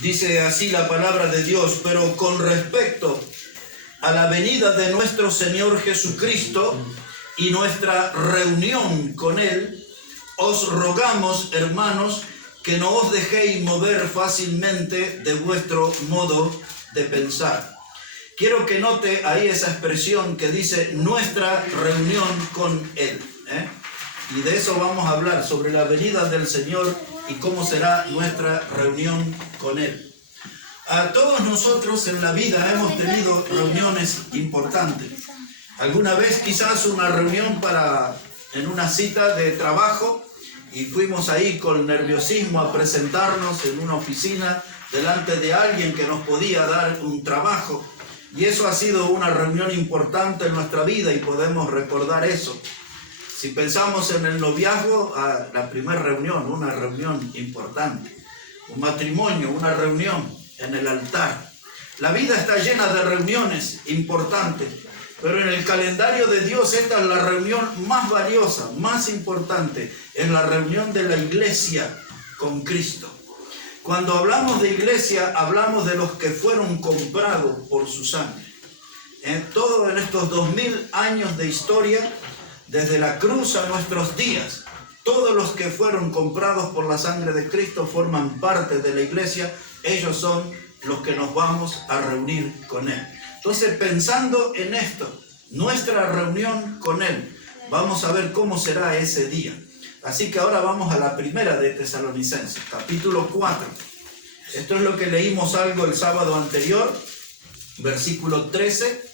Dice así la palabra de Dios: pero con respecto a la venida de nuestro Señor Jesucristo y nuestra reunión con Él, os rogamos, hermanos, que no os dejéis mover fácilmente de vuestro modo de pensar. Quiero que note ahí esa expresión que dice nuestra reunión con Él, Y de eso vamos a hablar, sobre la venida del Señor y cómo será nuestra reunión con Él. A todos nosotros en la vida hemos tenido reuniones importantes. Alguna vez quizás una reunión en una cita de trabajo, y fuimos ahí con nerviosismo a presentarnos en una oficina delante de alguien que nos podía dar un trabajo. Y eso ha sido una reunión importante en nuestra vida y podemos recordar eso. Si pensamos en el noviazgo, la primera reunión, una reunión importante. Un matrimonio, una reunión en el altar. La vida está llena de reuniones importantes, pero en el calendario de Dios esta es la reunión más valiosa, más importante, es la reunión de la iglesia con Cristo. Cuando hablamos de iglesia, hablamos de los que fueron comprados por su sangre. Todo en estos 2000 años de historia, desde la cruz a nuestros días, todos los que fueron comprados por la sangre de Cristo forman parte de la iglesia. Ellos son los que nos vamos a reunir con Él. Entonces, pensando en esto, nuestra reunión con Él, vamos a ver cómo será ese día. Así que ahora vamos a la primera de Tesalonicenses, capítulo 4. Esto es lo que leímos algo el sábado anterior, versículo 13.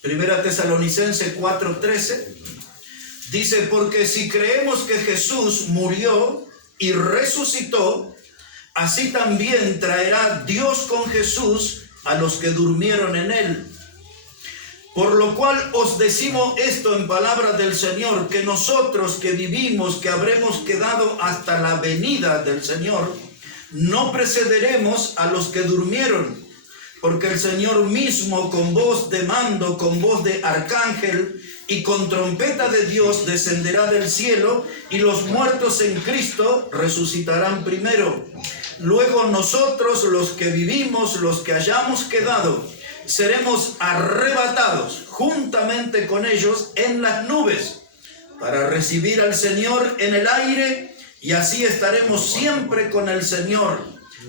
Primera Tesalonicenses 4:13. Dice: porque si creemos que Jesús murió y resucitó, así también traerá Dios con Jesús a los que durmieron en Él. Por lo cual os decimos esto en palabra del Señor, que nosotros que vivimos, que habremos quedado hasta la venida del Señor, no precederemos a los que durmieron. Porque el Señor mismo, con voz de mando, con voz de arcángel y con trompeta de Dios, descenderá del cielo, y los muertos en Cristo resucitarán primero. Luego nosotros, los que vivimos, los que hayamos quedado, seremos arrebatados juntamente con ellos en las nubes para recibir al Señor en el aire, y así estaremos siempre con el Señor.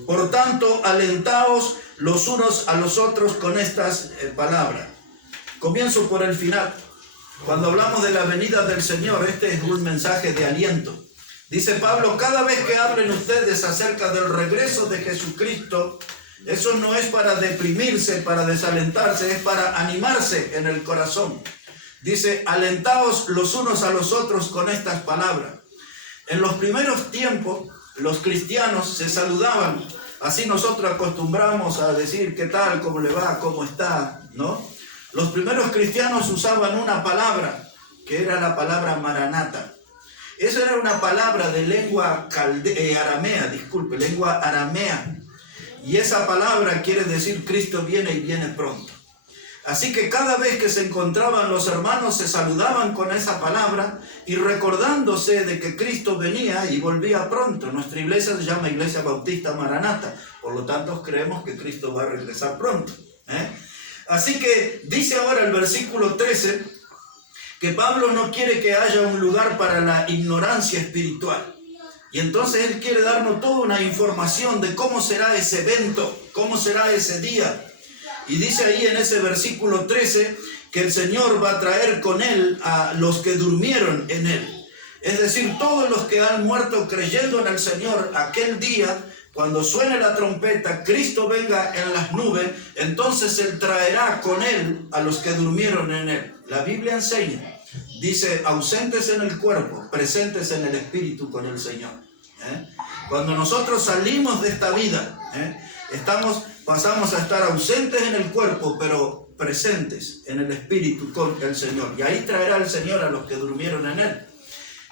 Por tanto, alentaos los unos a los otros con estas palabras. Comienzo por el final. Cuando hablamos de la venida del Señor, este es un mensaje de aliento. Dice Pablo: cada vez que hablen ustedes acerca del regreso de Jesucristo, eso no es para deprimirse, para desalentarse, es para animarse en el corazón. Dice: alentaos los unos a los otros con estas palabras. En los primeros tiempos, los cristianos se saludaban. Así nosotros acostumbramos a decir qué tal, cómo le va, cómo está, ¿no? Los primeros cristianos usaban una palabra, que era la palabra maranata. Esa era una palabra de lengua aramea. Y esa palabra quiere decir Cristo viene y viene pronto. Así que cada vez que se encontraban los hermanos se saludaban con esa palabra y recordándose de que Cristo venía y volvía pronto. Nuestra iglesia se llama Iglesia Bautista Maranata, por lo tanto creemos que Cristo va a regresar pronto. Así que dice ahora el versículo 13 que Pablo no quiere que haya un lugar para la ignorancia espiritual. Y entonces él quiere darnos toda una información de cómo será ese evento, cómo será ese día. Y dice ahí en ese versículo 13 que el Señor va a traer con Él a los que durmieron en Él. Es decir, todos los que han muerto creyendo en el Señor aquel día, cuando suene la trompeta, Cristo venga en las nubes, entonces Él traerá con Él a los que durmieron en Él. La Biblia enseña, dice, ausentes en el cuerpo, presentes en el espíritu con el Señor. Cuando nosotros salimos de esta vida, pasamos a estar ausentes en el cuerpo, pero presentes en el espíritu con el Señor. Y ahí traerá el Señor a los que durmieron en Él.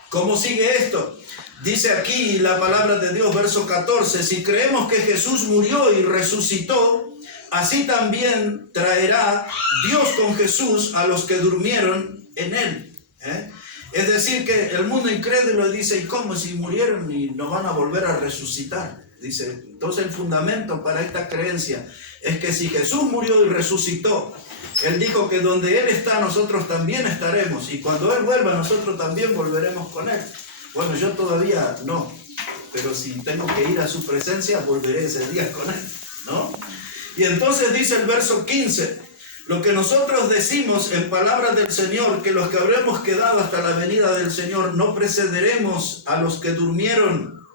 ¿Cómo sigue esto? Dice aquí la palabra de Dios, verso 14, si creemos que Jesús murió y resucitó, así también traerá Dios con Jesús a los que durmieron en Él. Es decir, que el mundo incrédulo dice, ¿y cómo si murieron y no van a volver a resucitar? Dice, entonces el fundamento para esta creencia es que si Jesús murió y resucitó, Él dijo que donde Él está nosotros también estaremos, y cuando Él vuelva nosotros también volveremos con Él. Bueno, yo todavía no, pero si tengo que ir a su presencia, volveré ese día con Él, ¿no? Y entonces dice el verso 15, lo que nosotros decimos en palabras del Señor, que los que habremos quedado hasta la venida del Señor no precederemos a los que durmieron,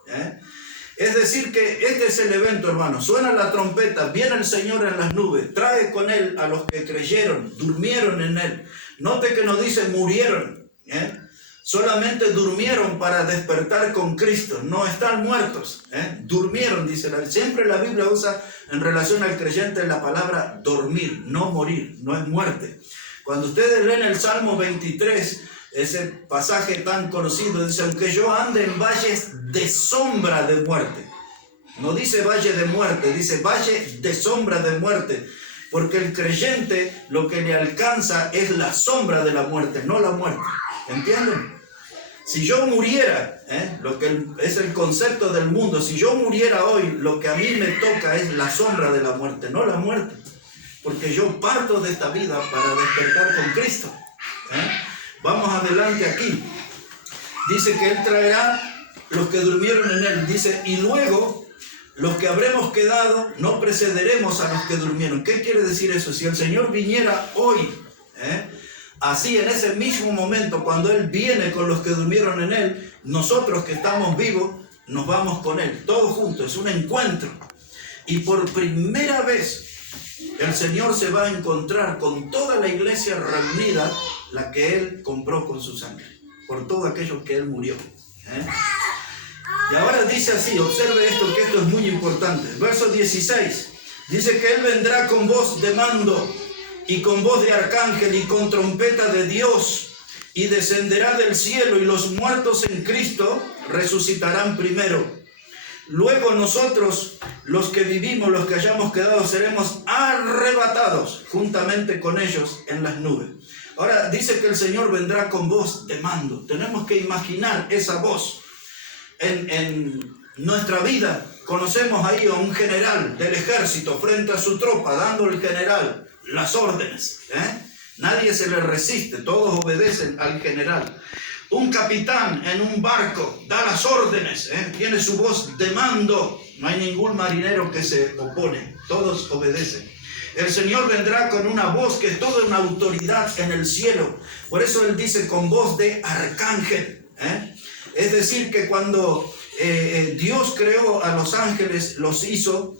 Es decir que este es el evento, hermano. Suena la trompeta, viene el Señor en las nubes, trae con Él a los que creyeron, durmieron en Él. Note que no dice murieron, solamente durmieron para despertar con Cristo, no están muertos, durmieron, dice la Biblia. Siempre la Biblia usa en relación al creyente la palabra dormir, no morir, no es muerte. Cuando ustedes leen el Salmo 23, ese pasaje tan conocido, dice, aunque yo ande en valles de sombra de muerte. No dice valle de muerte, dice valle de sombra de muerte. Porque el creyente lo que le alcanza es la sombra de la muerte, no la muerte. ¿Entienden? Si yo muriera, lo que es el concepto del mundo, si yo muriera hoy, lo que a mí me toca es la sombra de la muerte, no la muerte. Porque yo parto de esta vida para despertar con Cristo. Vamos adelante aquí. Dice que Él traerá los que durmieron en Él. Dice, y luego los que habremos quedado no precederemos a los que durmieron. ¿Qué quiere decir eso? Si el Señor viniera hoy, así en ese mismo momento, cuando Él viene con los que durmieron en Él, nosotros que estamos vivos, nos vamos con Él, todos juntos, es un encuentro. Y por primera vez, el Señor se va a encontrar con toda la iglesia reunida, la que Él compró con su sangre, por todo aquello que Él murió. Y ahora dice así, observe esto, que esto es muy importante. Verso 16, dice que Él vendrá con voz de mando, y con voz de arcángel, y con trompeta de Dios, y descenderá del cielo, y los muertos en Cristo resucitarán primero. Luego nosotros, los que vivimos, los que hayamos quedado, seremos arrebatados juntamente con ellos en las nubes. Ahora dice que el Señor vendrá con voz de mando. Tenemos que imaginar esa voz. En nuestra vida conocemos ahí a un general del ejército frente a su tropa, dando al general las órdenes. Nadie se le resiste, todos obedecen al general. Un capitán en un barco da las órdenes, tiene su voz de mando. No hay ningún marinero que se opone, todos obedecen. El Señor vendrá con una voz que es toda una autoridad en el cielo. Por eso Él dice con voz de arcángel. Es decir, que cuando Dios creó a los ángeles, los hizo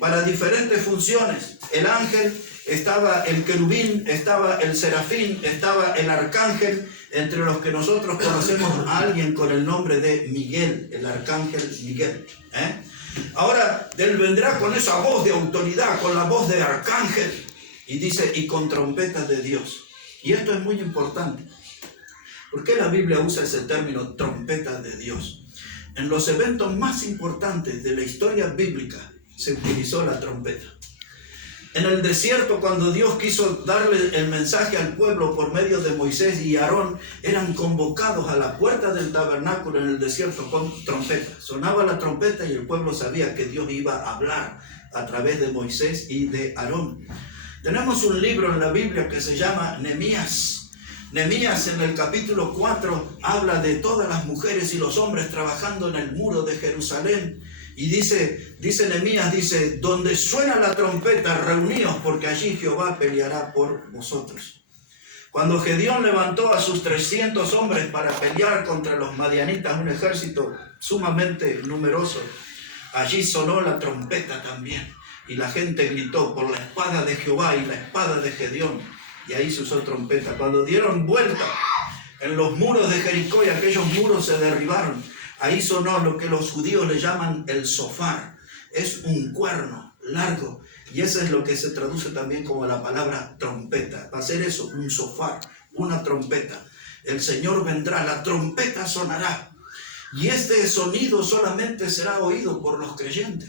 para diferentes funciones. El ángel, estaba el querubín, estaba el serafín, estaba el arcángel, entre los que nosotros conocemos a alguien con el nombre de Miguel, el arcángel Miguel. Ahora, Él vendrá con esa voz de autoridad, con la voz de arcángel, y dice, y con trompetas de Dios. Y esto es muy importante. ¿Por qué la Biblia usa ese término, trompetas de Dios? En los eventos más importantes de la historia bíblica se utilizó la trompeta. En el desierto, cuando Dios quiso darle el mensaje al pueblo por medio de Moisés y Aarón, eran convocados a la puerta del tabernáculo en el desierto con trompeta. Sonaba la trompeta y el pueblo sabía que Dios iba a hablar a través de Moisés y de Aarón. Tenemos un libro en la Biblia que se llama Nehemías. Nehemías en el capítulo 4 habla de todas las mujeres y los hombres trabajando en el muro de Jerusalén. Y dice Nehemías, dice, donde suena la trompeta, reuníos, porque allí Jehová peleará por vosotros. Cuando Gedeón levantó a sus 300 hombres para pelear contra los madianitas, un ejército sumamente numeroso, allí sonó la trompeta también. Y la gente gritó por la espada de Jehová y la espada de Gedeón. Y ahí se usó trompeta. Cuando dieron vuelta en los muros de Jericó y aquellos muros se derribaron, ahí sonó lo que los judíos le llaman el sofar. Es un cuerno largo. Y eso es lo que se traduce también como la palabra trompeta. Va a ser eso, un sofar, una trompeta. El Señor vendrá, la trompeta sonará. Y este sonido solamente será oído por los creyentes.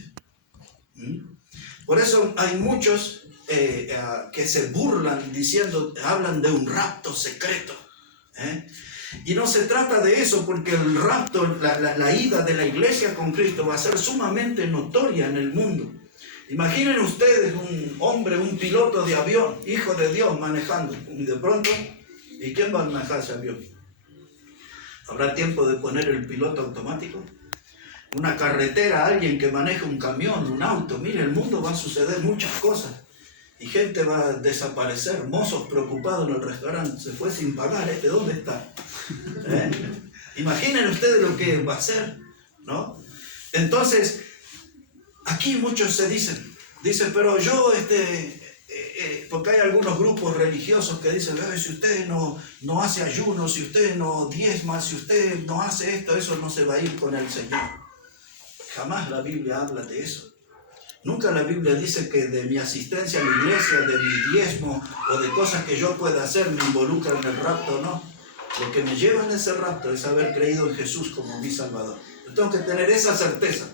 Por eso hay muchos que se burlan diciendo, hablan de un rapto secreto. Y no se trata de eso, porque el rapto, la ida de la iglesia con Cristo va a ser sumamente notoria en el mundo. Imaginen ustedes un hombre, un piloto de avión, hijo de Dios, manejando, y de pronto, ¿y quién va a manejar ese avión? ¿Habrá tiempo de poner el piloto automático? Una carretera, alguien que maneja un camión, un auto. Mire, el mundo va a suceder muchas cosas. Y gente va a desaparecer, mozos preocupados en el restaurante, se fue sin pagar, ¿dónde está? Imaginen ustedes lo que va a ser, ¿no? Entonces, aquí muchos se dicen, pero yo, porque hay algunos grupos religiosos que dicen, si usted no hace ayuno, si usted no diezma, si usted no hace esto, eso no se va a ir con el Señor. Jamás la Biblia habla de eso. Nunca la Biblia dice que de mi asistencia a la iglesia, de mi diezmo o de cosas que yo pueda hacer me involucran en el rapto, no. Lo que me lleva en ese rapto es haber creído en Jesús como mi Salvador. Yo tengo que tener esa certeza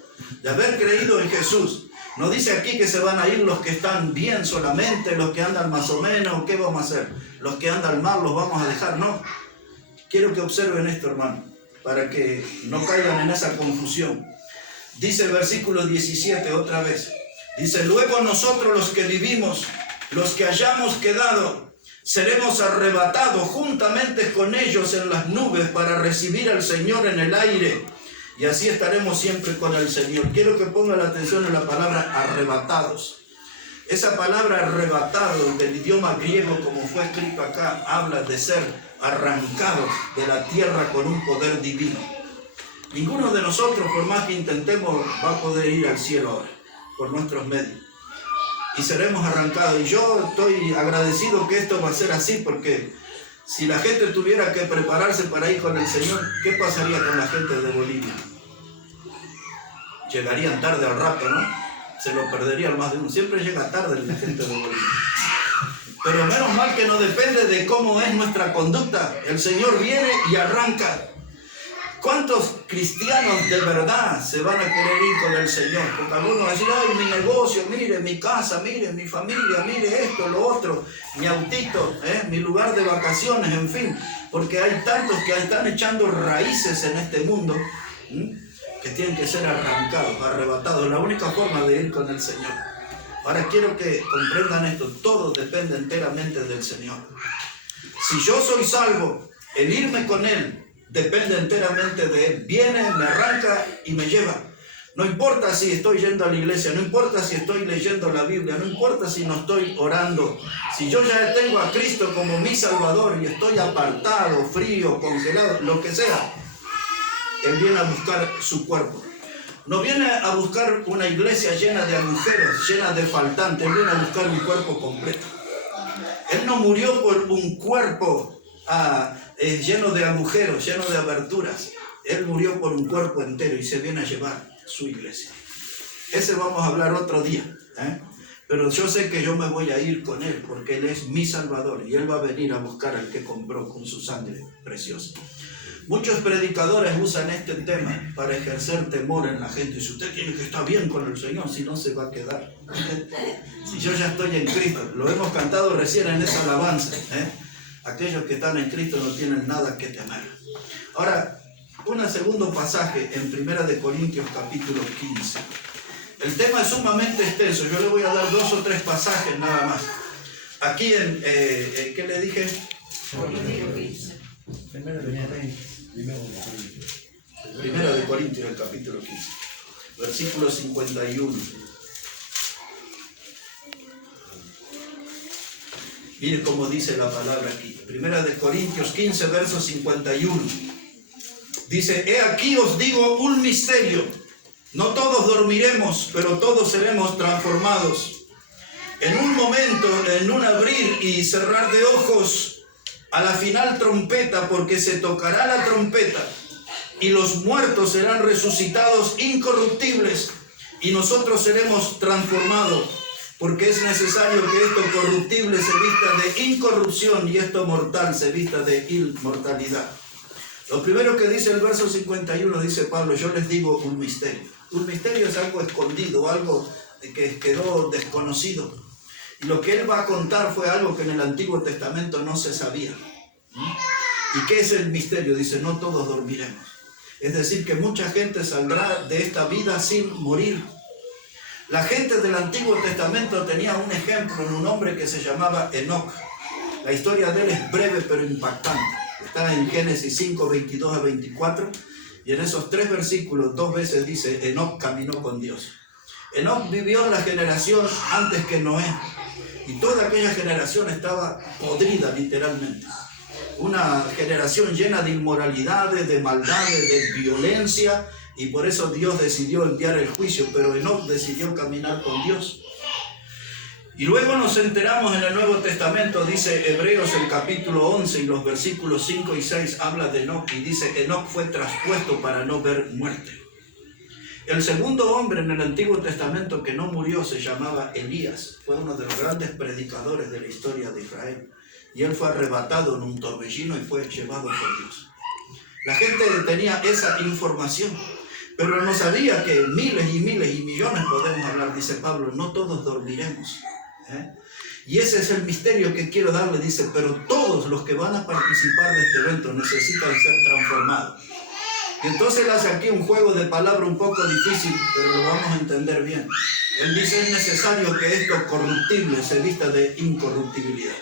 de haber creído en Jesús. No dice aquí que se van a ir los que están bien solamente, los que andan más o menos, ¿qué vamos a hacer? Los que andan mal los vamos a dejar, no. Quiero que observen esto, hermano, para que no caigan en esa confusión. Dice el versículo 17 otra vez. Dice, luego nosotros los que vivimos, los que hayamos quedado, seremos arrebatados juntamente con ellos en las nubes para recibir al Señor en el aire. Y así estaremos siempre con el Señor. Quiero que ponga la atención en la palabra arrebatados. Esa palabra arrebatado del idioma griego, como fue escrito acá, habla de ser arrancados de la tierra con un poder divino. Ninguno de nosotros, por más que intentemos, va a poder ir al cielo ahora, por nuestros medios. Y seremos arrancados. Y yo estoy agradecido que esto va a ser así, porque si la gente tuviera que prepararse para ir con el Señor, ¿qué pasaría con la gente de Bolivia? Llegarían tarde al rapto, ¿no? Se lo perderían más de uno. Siempre llega tarde la gente de Bolivia. Pero menos mal que no depende de cómo es nuestra conducta. El Señor viene y arranca. ¿Cuántos cristianos de verdad se van a querer ir con el Señor? Porque algunos van a decir, ay, mi negocio, mire, mi casa, mire, mi familia, mire esto, lo otro, mi autito, mi lugar de vacaciones, en fin. Porque hay tantos que están echando raíces en este mundo que tienen que ser arrancados, arrebatados. La única forma de ir con el Señor. Ahora quiero que comprendan esto, todo depende enteramente del Señor. Si yo soy salvo, el irme con Él depende enteramente de Él. Viene, me arranca y me lleva. No importa si estoy yendo a la iglesia, no importa si estoy leyendo la Biblia, no importa si no estoy orando. Si yo ya tengo a Cristo como mi Salvador y estoy apartado, frío, congelado, lo que sea, Él viene a buscar su cuerpo. No viene a buscar una iglesia llena de agujeros, llena de faltantes. Él viene a buscar un cuerpo completo. Él no murió por un cuerpo lleno de agujeros, lleno de aberturas. Él murió por un cuerpo entero y se viene a llevar su iglesia. Ese vamos a hablar otro día, Pero yo sé que yo me voy a ir con Él porque Él es mi Salvador y Él va a venir a buscar al que compró con su sangre preciosa. Muchos predicadores usan este tema para ejercer temor en la gente. Y si usted tiene que estar bien con el Señor, si no se va a quedar. Si yo ya estoy en Cristo, lo hemos cantado recién en esa alabanza, Aquellos que están en Cristo no tienen nada que temer. Ahora, un segundo pasaje en 1 Corintios capítulo 15. El tema es sumamente extenso. Yo le voy a dar 2 o 3 pasajes nada más. Aquí en, ¿qué le dije? 1 Corintios, el capítulo 15. Versículo 51. Mire cómo dice la palabra aquí. 1 Corintios 15, verso 51. Dice, he aquí os digo un misterio. No todos dormiremos, pero todos seremos transformados. En un momento, en un abrir y cerrar de ojos, a la final trompeta, porque se tocará la trompeta, y los muertos serán resucitados incorruptibles, y nosotros seremos transformados. Porque es necesario que esto corruptible se vista de incorrupción y esto mortal se vista de inmortalidad. Lo primero que dice el verso 51, dice Pablo, yo les digo un misterio. Un misterio es algo escondido, algo que quedó desconocido. Y lo que él va a contar fue algo que en el Antiguo Testamento no se sabía. ¿Y qué es el misterio? Dice, no todos dormiremos. Es decir, que mucha gente saldrá de esta vida sin morir. La gente del Antiguo Testamento tenía un ejemplo en un hombre que se llamaba Enoc. La historia de él es breve pero impactante. Está en Génesis 5, 22 a 24. Y en esos 3 versículos 2 veces dice, Enoc caminó con Dios. Enoc vivió en la generación antes que Noé. Y toda aquella generación estaba podrida literalmente. Una generación llena de inmoralidades, de maldades, de violencia. Y por eso Dios decidió enviar el juicio. Pero Enoc decidió caminar con Dios. Y luego nos enteramos en el Nuevo Testamento, dice Hebreos el capítulo 11 y los versículos 5 y 6 habla de Enoc y dice, Enoc fue traspuesto para no ver muerte. El segundo hombre en el Antiguo Testamento que no murió se llamaba Elías. Fue uno de los grandes predicadores de la historia de Israel. Y él fue arrebatado en un torbellino y fue llevado por Dios. La gente tenía esa información, pero no sabía que miles y miles y millones podemos hablar, dice Pablo, no todos dormiremos. Y ese es el misterio que quiero darle, dice, pero todos los que van a participar de este evento necesitan ser transformados. Y entonces él hace aquí un juego de palabras un poco difícil, pero lo vamos a entender bien. Él dice, es necesario que esto corruptible se vista de incorruptibilidad.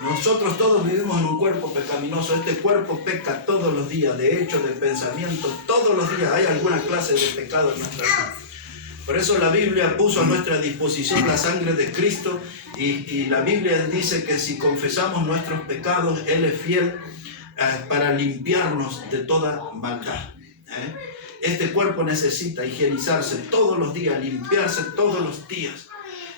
Nosotros todos vivimos en un cuerpo pecaminoso. Este cuerpo peca todos los días, de hecho, de pensamiento, todos los días hay alguna clase de pecado en nuestra vida. Por eso la Biblia puso a nuestra disposición la sangre de Cristo y la Biblia dice que si confesamos nuestros pecados, Él es fiel para limpiarnos de toda maldad. Este cuerpo necesita higienizarse todos los días, limpiarse todos los días.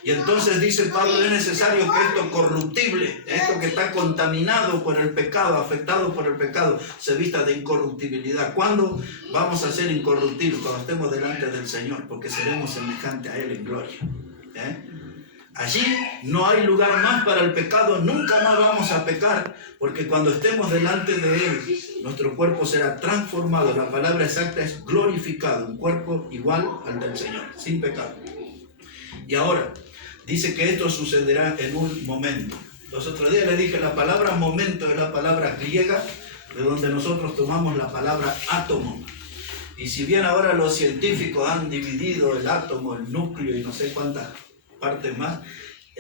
Y entonces dice Pablo, es necesario que esto corruptible, esto que está contaminado por el pecado, afectado por el pecado, se vista de incorruptibilidad. ¿Cuándo vamos a ser incorruptibles? Cuando estemos delante del Señor, porque seremos semejantes a Él en gloria. Allí no hay lugar más para el pecado, nunca más vamos a pecar, porque cuando estemos delante de Él, nuestro cuerpo será transformado. La palabra exacta es glorificado, un cuerpo igual al del Señor, sin pecado. Y ahora, dice que esto sucederá en un momento. Los otros días les dije, la palabra momento es la palabra griega, de donde nosotros tomamos la palabra átomo. Y si bien ahora los científicos han dividido el átomo, el núcleo y no sé cuántas partes más,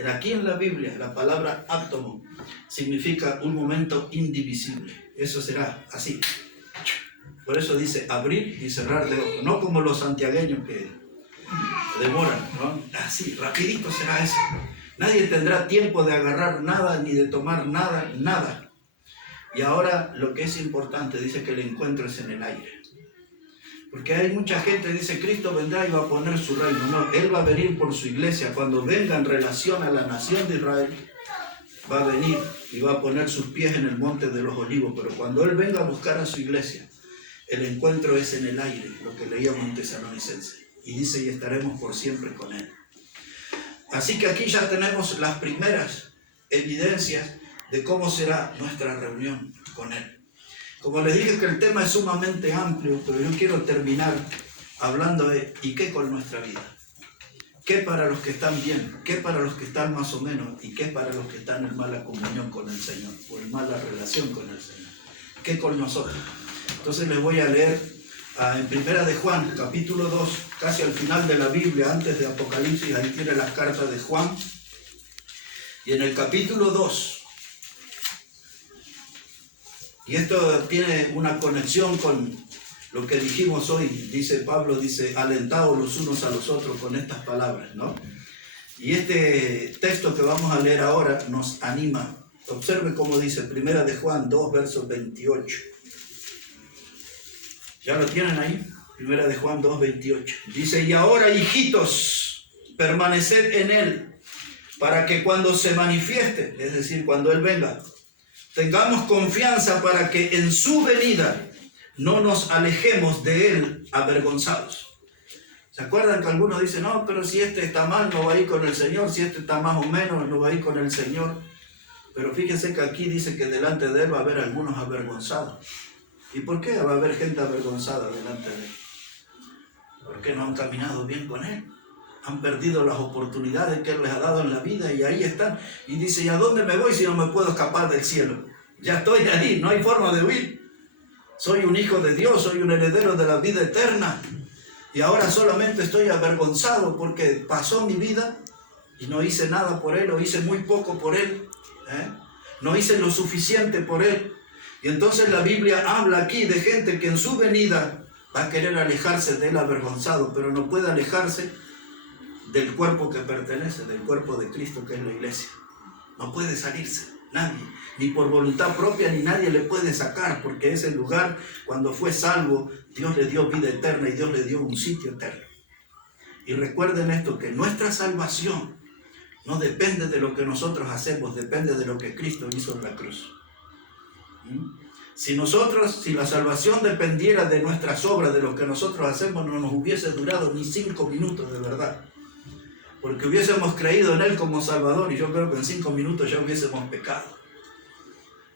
aquí en la Biblia la palabra átomo significa un momento indivisible. Eso será así. Por eso dice abrir y cerrar de ojos, no como los santiagueños que demoran, ¿no? Así, rapidito será eso. Nadie tendrá tiempo de agarrar nada, ni de tomar nada, nada. Y ahora lo que es importante, dice que el encuentro es en el aire. Porque hay mucha gente que dice, Cristo vendrá y va a poner su reino. No, Él va a venir por su iglesia. Cuando venga en relación a la nación de Israel, va a venir y va a poner sus pies en el monte de los olivos. Pero cuando Él venga a buscar a su iglesia, el encuentro es en el aire, lo que leíamos en Tesalonicenses. Y dice, y estaremos por siempre con Él. Así que aquí ya tenemos las primeras evidencias de cómo será nuestra reunión con Él. Como les dije que el tema es sumamente amplio, pero yo quiero terminar hablando de ¿y qué con nuestra vida? ¿Qué para los que están bien? ¿Qué para los que están más o menos? ¿Y qué para los que están en mala comunión con el Señor? O en mala relación con el Señor. ¿Qué con nosotros? Entonces les voy a leer en Primera de Juan, capítulo 2, casi al final de la Biblia, antes de Apocalipsis, ahí tiene las cartas de Juan. Y en el capítulo 2, y esto tiene una conexión con lo que dijimos hoy, dice Pablo, dice, alentaos los unos a los otros con estas palabras, ¿no? Y este texto que vamos a leer ahora nos anima. Observe cómo dice, Primera de Juan 2, versos 28. ¿Ya lo tienen ahí? Primera de Juan 2, 28. Dice, y ahora, hijitos, permaneced en Él, para que cuando se manifieste, es decir, cuando Él venga, tengamos confianza para que en su venida no nos alejemos de Él avergonzados. ¿Se acuerdan que algunos dicen, no, pero si este está mal, no va a ir con el Señor, si este está más o menos, no va a ir con el Señor? Pero fíjense que aquí dice que delante de Él va a haber algunos avergonzados. ¿Y por qué va a haber gente avergonzada delante de Él? Porque no han caminado bien con Él. Han perdido las oportunidades que Él les ha dado en la vida y ahí están. Y dice, ¿y a dónde me voy si no me puedo escapar del cielo? Ya estoy ahí, no hay forma de huir. Soy un hijo de Dios, soy un heredero de la vida eterna. Y ahora solamente estoy avergonzado porque pasó mi vida y no hice nada por Él, o hice muy poco por Él. No hice lo suficiente por Él. Y entonces la Biblia habla aquí de gente que en su venida va a querer alejarse de Él avergonzado, pero no puede alejarse del cuerpo que pertenece, del cuerpo de Cristo, que es la iglesia. No puede salirse, nadie, ni por voluntad propia, ni nadie le puede sacar, porque ese lugar, cuando fue salvo, Dios le dio vida eterna y Dios le dio un sitio eterno. Y recuerden esto, que nuestra salvación no depende de lo que nosotros hacemos, depende de lo que Cristo hizo en la cruz. Si la salvación dependiera de nuestras obras, de lo que nosotros hacemos, no nos hubiese durado ni 5 minutos, de verdad. Porque hubiésemos creído en Él como Salvador, y yo creo que en 5 minutos ya hubiésemos pecado.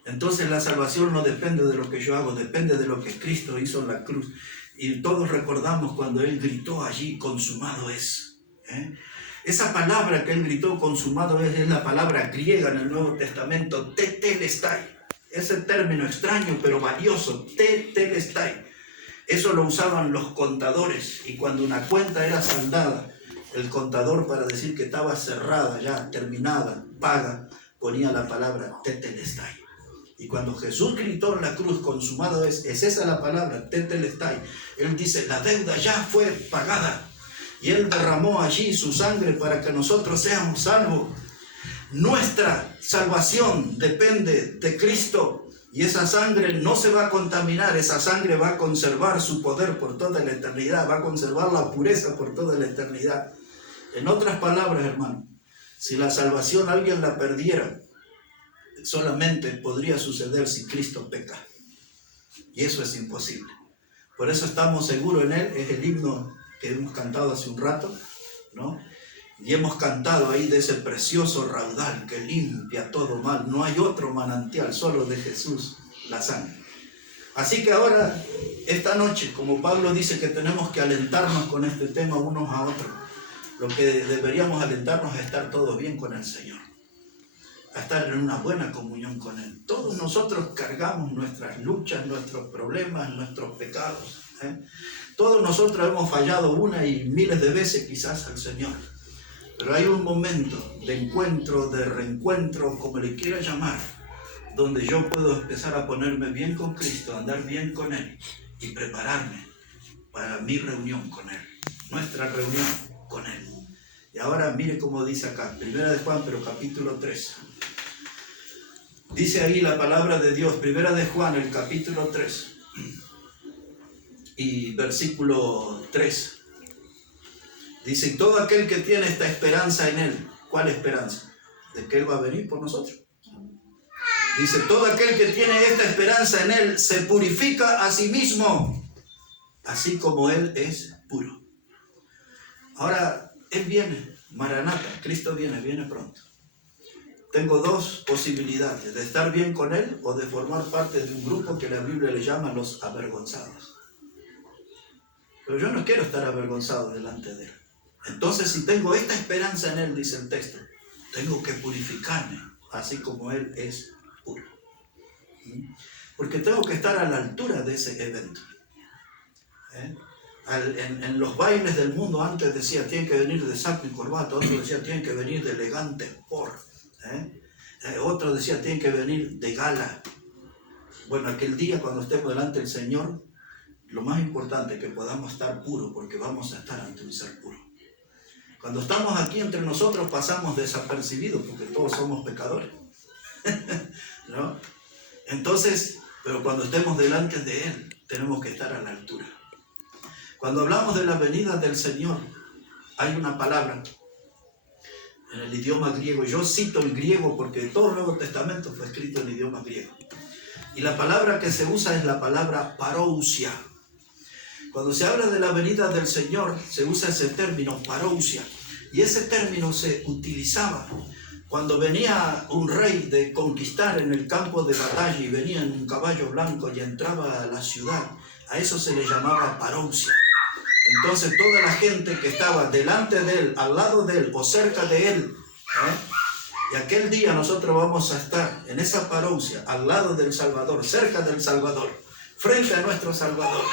Entonces la salvación no depende de lo que yo hago, depende de lo que Cristo hizo en la cruz. Y todos recordamos cuando Él gritó allí, consumado es. Esa palabra que Él gritó, consumado es la palabra griega en el Nuevo Testamento, tetelestai. Ese término extraño pero valioso, tetelestai. Eso lo usaban los contadores, y cuando una cuenta era saldada, el contador, para decir que estaba cerrada ya, terminada, paga, ponía la palabra tetelestai. Y cuando Jesús gritó en la cruz, consumado es esa la palabra, tetelestai. Él dice, la deuda ya fue pagada. Y Él derramó allí su sangre para que nosotros seamos salvos. Nuestra salvación depende de Cristo. Y esa sangre no se va a contaminar, esa sangre va a conservar su poder por toda la eternidad, va a conservar la pureza por toda la eternidad. En otras palabras, hermano, si la salvación alguien la perdiera, solamente podría suceder si Cristo peca. Y eso es imposible. Por eso estamos seguros en Él. Es el himno que hemos cantado hace un rato, ¿no? Y hemos cantado ahí de ese precioso raudal que limpia todo mal. No hay otro manantial, solo de Jesús, la sangre. Así que ahora, esta noche, como Pablo dice que tenemos que alentarnos con este tema unos a otros, lo que deberíamos alentarnos es a estar todos bien con el Señor, a estar en una buena comunión con Él. Todos nosotros cargamos nuestras luchas, nuestros problemas, nuestros pecados. Todos nosotros hemos fallado una y miles de veces quizás al Señor. Pero hay un momento de encuentro, de reencuentro, como le quiera llamar, donde yo puedo empezar a ponerme bien con Cristo, andar bien con Él y prepararme para mi reunión con Él, nuestra reunión con Él. Y ahora mire cómo dice acá, 1 de Juan, pero capítulo 3. Dice ahí la palabra de Dios, 1 de Juan, el capítulo 3 y versículo 3. Dice, todo aquel que tiene esta esperanza en Él, ¿cuál esperanza? De que Él va a venir por nosotros. Dice, todo aquel que tiene esta esperanza en Él se purifica a sí mismo, así como Él es puro. Ahora, Él viene, Maranata, Cristo viene pronto. Tengo dos posibilidades, de estar bien con Él o de formar parte de un grupo que la Biblia le llama los avergonzados. Pero yo no quiero estar avergonzado delante de Él. Entonces, si tengo esta esperanza en Él, dice el texto, tengo que purificarme, así como Él es puro. Porque tengo que estar a la altura de ese evento. En los bailes del mundo antes decía, tienen que venir de saco y corbata, otro decía, tienen que venir de elegante por. Otro decía, tienen que venir de gala. Bueno, aquel día cuando estemos delante del Señor, lo más importante es que podamos estar puros, porque vamos a estar ante un ser puro. Cuando estamos aquí entre nosotros pasamos desapercibidos, porque todos somos pecadores. ¿No? Entonces, pero cuando estemos delante de Él, tenemos que estar a la altura. Cuando hablamos de la venida del Señor, hay una palabra en el idioma griego. Yo cito el griego porque todo el Nuevo Testamento fue escrito en idioma griego. Y la palabra que se usa es la palabra parousia. Cuando se habla de la venida del Señor, se usa ese término, parousia. Y ese término se utilizaba cuando venía un rey de conquistar en el campo de batalla y venía en un caballo blanco y entraba a la ciudad. A eso se le llamaba parousia. Entonces toda la gente que estaba delante de él, al lado de él o cerca de él, Y aquel día nosotros vamos a estar en esa parousia, al lado del Salvador, cerca del Salvador, frente a nuestro Salvador.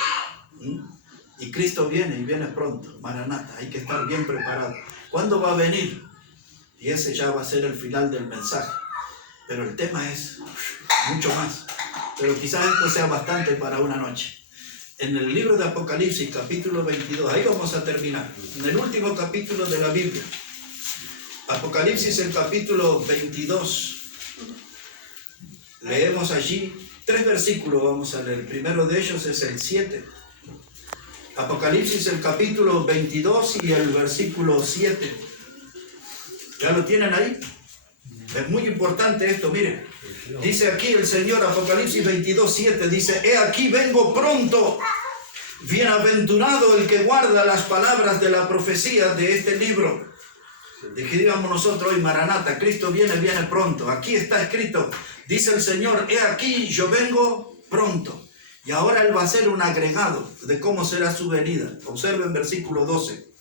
Y Cristo viene y viene pronto, Maranata, hay que estar bien preparado. ¿Cuándo va a venir? Y ese ya va a ser el final del mensaje. Pero el tema es mucho más. Pero quizás esto sea bastante para una noche. En el libro de Apocalipsis, capítulo 22, ahí vamos a terminar. En el último capítulo de la Biblia. Apocalipsis, el capítulo 22. Leemos allí 3 versículos, vamos a leer. El primero de ellos es el 7. Apocalipsis, el capítulo 22 y el versículo 7. ¿Ya lo tienen ahí? Es muy importante esto, miren. Dice aquí el Señor, Apocalipsis 22, 7, dice: he aquí vengo pronto. Bienaventurado el que guarda las palabras de la profecía de este libro. Digamos nosotros hoy, Maranata, Cristo viene, viene pronto. Aquí está escrito, dice el Señor: he aquí yo vengo pronto. Y ahora Él va a hacer un agregado de cómo será su venida. Observen versículo 12.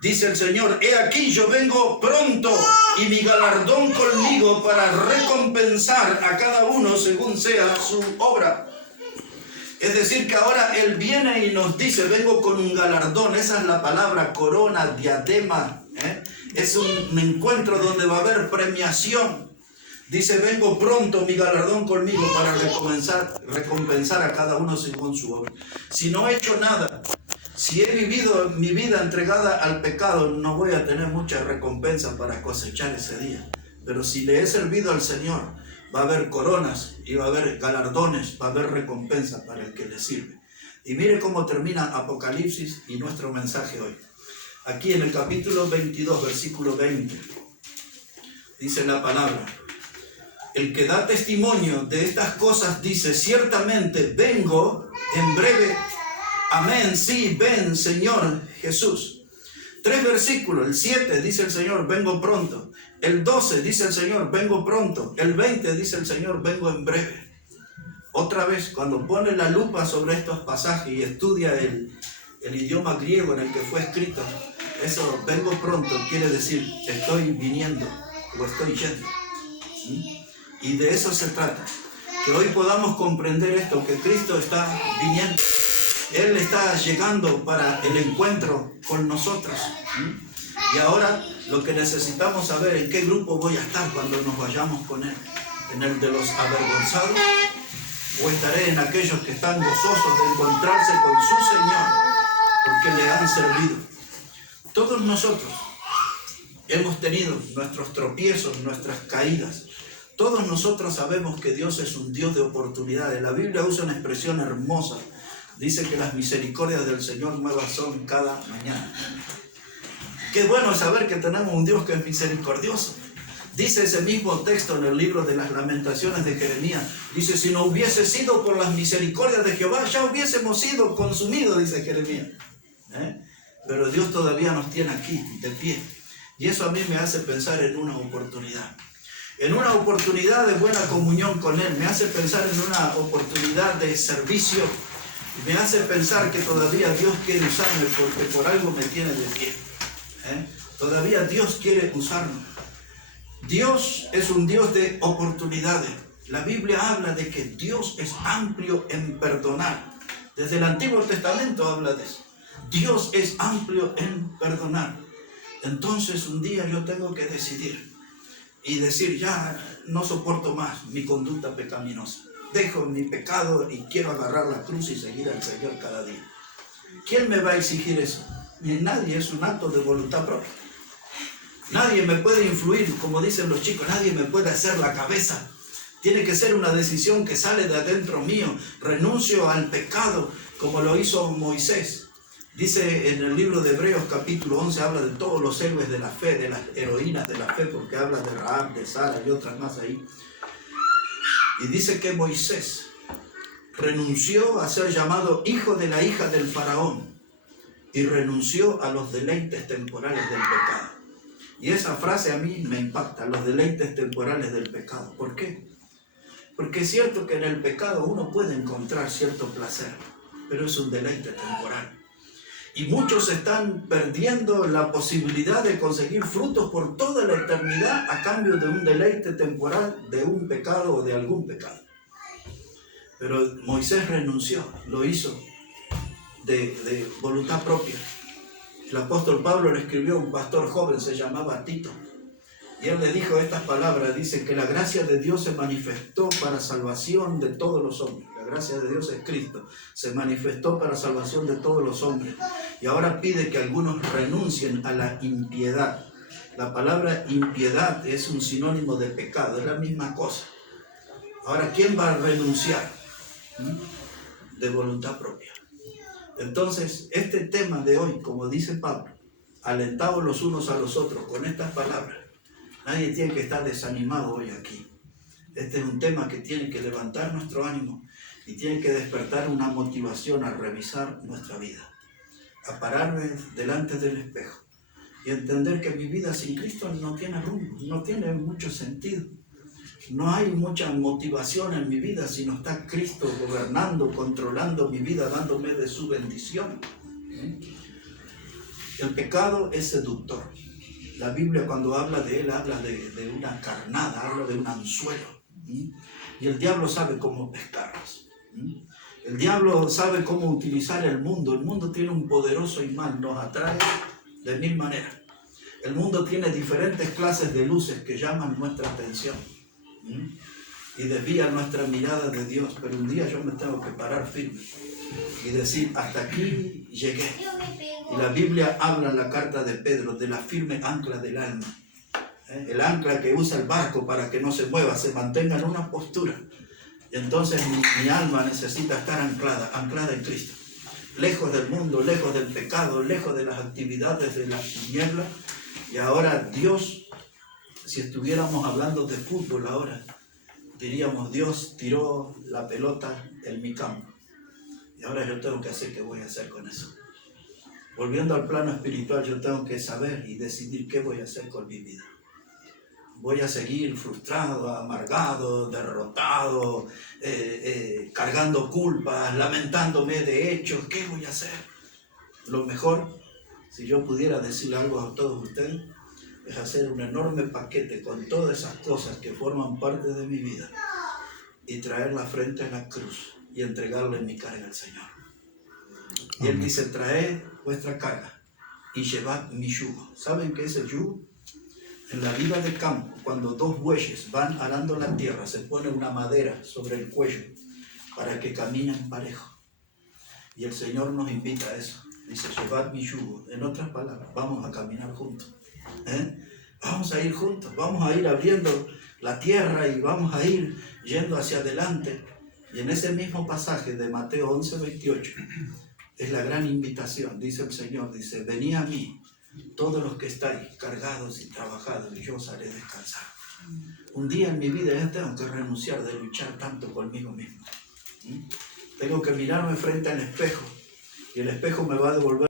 Dice el Señor: he aquí yo vengo pronto, y mi galardón conmigo para recompensar a cada uno según sea su obra. Es decir, que ahora Él viene y nos dice: vengo con un galardón. Esa es la palabra corona, diadema. Es un encuentro donde va a haber premiación. Dice: vengo pronto, mi galardón conmigo para recompensar a cada uno según su obra. Si no he hecho nada, si he vivido mi vida entregada al pecado, no voy a tener mucha recompensa para cosechar ese día. Pero si le he servido al Señor, va a haber coronas y va a haber galardones, va a haber recompensa para el que le sirve. Y mire cómo termina Apocalipsis y nuestro mensaje hoy. Aquí en el capítulo 22, versículo 20, dice la palabra: el que da testimonio de estas cosas dice: ciertamente vengo en breve. Amén, sí, ven, Señor Jesús. 3 versículos, el 7 dice el Señor: vengo pronto. El 12 dice el Señor: vengo pronto. El 20 dice el Señor: vengo en breve. Otra vez, cuando pone la lupa sobre estos pasajes y estudia el idioma griego en el que fue escrito, eso, vengo pronto, quiere decir estoy viniendo o estoy yendo. Y de eso se trata. Que hoy podamos comprender esto, que Cristo está viniendo. Él está llegando para el encuentro con nosotros. Y ahora lo que necesitamos saber es en qué grupo voy a estar cuando nos vayamos con Él. ¿En el de los avergonzados? ¿O estaré en aquellos que están gozosos de encontrarse con su Señor porque le han servido? Todos nosotros hemos tenido nuestros tropiezos, nuestras caídas. Todos nosotros sabemos que Dios es un Dios de oportunidades. La Biblia usa una expresión hermosa. Dice que las misericordias del Señor nuevas son cada mañana. Qué bueno saber que tenemos un Dios que es misericordioso. Dice ese mismo texto en el libro de las Lamentaciones de Jeremías. Dice: si no hubiese sido por las misericordias de Jehová, ya hubiésemos sido consumidos, dice Jeremías. Pero Dios todavía nos tiene aquí, de pie. Y eso a mí me hace pensar en una oportunidad. En una oportunidad de buena comunión con Él. Me hace pensar en una oportunidad de servicio. Me hace pensar que todavía Dios quiere usarme porque por algo me tiene de pie. Todavía Dios quiere usarme. Dios es un Dios de oportunidades. La Biblia habla de que Dios es amplio en perdonar. Desde el Antiguo Testamento habla de eso. Dios es amplio en perdonar. Entonces un día yo tengo que decidir y decir: ya no soporto más mi conducta pecaminosa. Dejo mi pecado y quiero agarrar la cruz y seguir al Señor cada día. ¿Quién me va a exigir eso? Nadie, es un acto de voluntad propia. Nadie me puede influir, como dicen los chicos, nadie me puede hacer la cabeza. Tiene que ser una decisión que sale de adentro mío. Renuncio al pecado, como lo hizo Moisés. Dice en el libro de Hebreos capítulo 11, habla de todos los héroes de la fe, de las heroínas de la fe, porque habla de Rahab, de Sara y otras más ahí. Y dice que Moisés renunció a ser llamado hijo de la hija del faraón y renunció a los deleites temporales del pecado. Y esa frase a mí me impacta: los deleites temporales del pecado. ¿Por qué? Porque es cierto que en el pecado uno puede encontrar cierto placer, pero es un deleite temporal. Y muchos están perdiendo la posibilidad de conseguir frutos por toda la eternidad a cambio de un deleite temporal, de un pecado o de algún pecado. Pero Moisés renunció, lo hizo de voluntad propia. El apóstol Pablo le escribió a un pastor joven, se llamaba Tito. Y él le dijo estas palabras, dice que la gracia de Dios se manifestó para salvación de todos los hombres. La gracia de Dios es Cristo, se manifestó para salvación de todos los hombres. Y ahora pide que algunos renuncien a la impiedad. La palabra impiedad es un sinónimo de pecado, es la misma cosa. Ahora, ¿quién va a renunciar? De voluntad propia. Entonces, este tema de hoy, como dice Pablo, alentados los unos a los otros con estas palabras, nadie tiene que estar desanimado hoy aquí. Este es un tema que tiene que levantar nuestro ánimo y tiene que despertar una motivación a revisar nuestra vida, a pararme delante del espejo y entender que mi vida sin Cristo no tiene rumbo, no tiene mucho sentido. No hay mucha motivación en mi vida si no está Cristo gobernando, controlando mi vida, dándome de su bendición. El pecado es seductor. La Biblia cuando habla de él, habla de una carnada, habla de un anzuelo. Y el diablo sabe cómo pescarlos. El diablo sabe cómo utilizar el mundo. El mundo tiene un poderoso imán, nos atrae de mil maneras. El mundo tiene diferentes clases de luces que llaman nuestra atención y desvían nuestra mirada de Dios. Pero un día yo me tengo que parar firme y decir, hasta aquí llegué. Y la Biblia habla en la carta de Pedro de la firme ancla del alma. El ancla que usa el barco para que no se mueva, se mantenga en una postura. Y entonces mi alma necesita estar anclada en Cristo. Lejos del mundo, lejos del pecado, lejos de las actividades de la tiniebla. Y ahora Dios, si estuviéramos hablando de fútbol ahora, diríamos, Dios tiró la pelota en mi campo. Y ahora yo tengo que hacer qué voy a hacer con eso. Volviendo al plano espiritual, yo tengo que saber y decidir qué voy a hacer con mi vida. Voy a seguir frustrado, amargado, derrotado, cargando culpas, lamentándome de hechos. ¿Qué voy a hacer? Lo mejor, si yo pudiera decirle algo a todos ustedes, es hacer un enorme paquete con todas esas cosas que forman parte de mi vida y traerla frente a la cruz y entregarle mi carga al Señor. Y Él dice, traed vuestra carga y llevad mi yugo. ¿Saben qué es el yugo? En la vida de campo, cuando dos bueyes van arando la tierra, se pone una madera sobre el cuello para que caminen parejo. Y el Señor nos invita a eso. Dice, llevad mi yugo. En otras palabras, vamos a caminar juntos. Vamos a ir juntos, vamos a ir abriendo la tierra y vamos a ir yendo hacia adelante. Y en ese mismo pasaje de Mateo 11:28 es la gran invitación. Dice el Señor, dice, venid a mí todos los que estáis cargados y trabajados y yo os haré descansar. Un día en mi vida ya tengo que renunciar de luchar tanto conmigo mismo. Tengo que mirarme frente al espejo y el espejo me va a devolver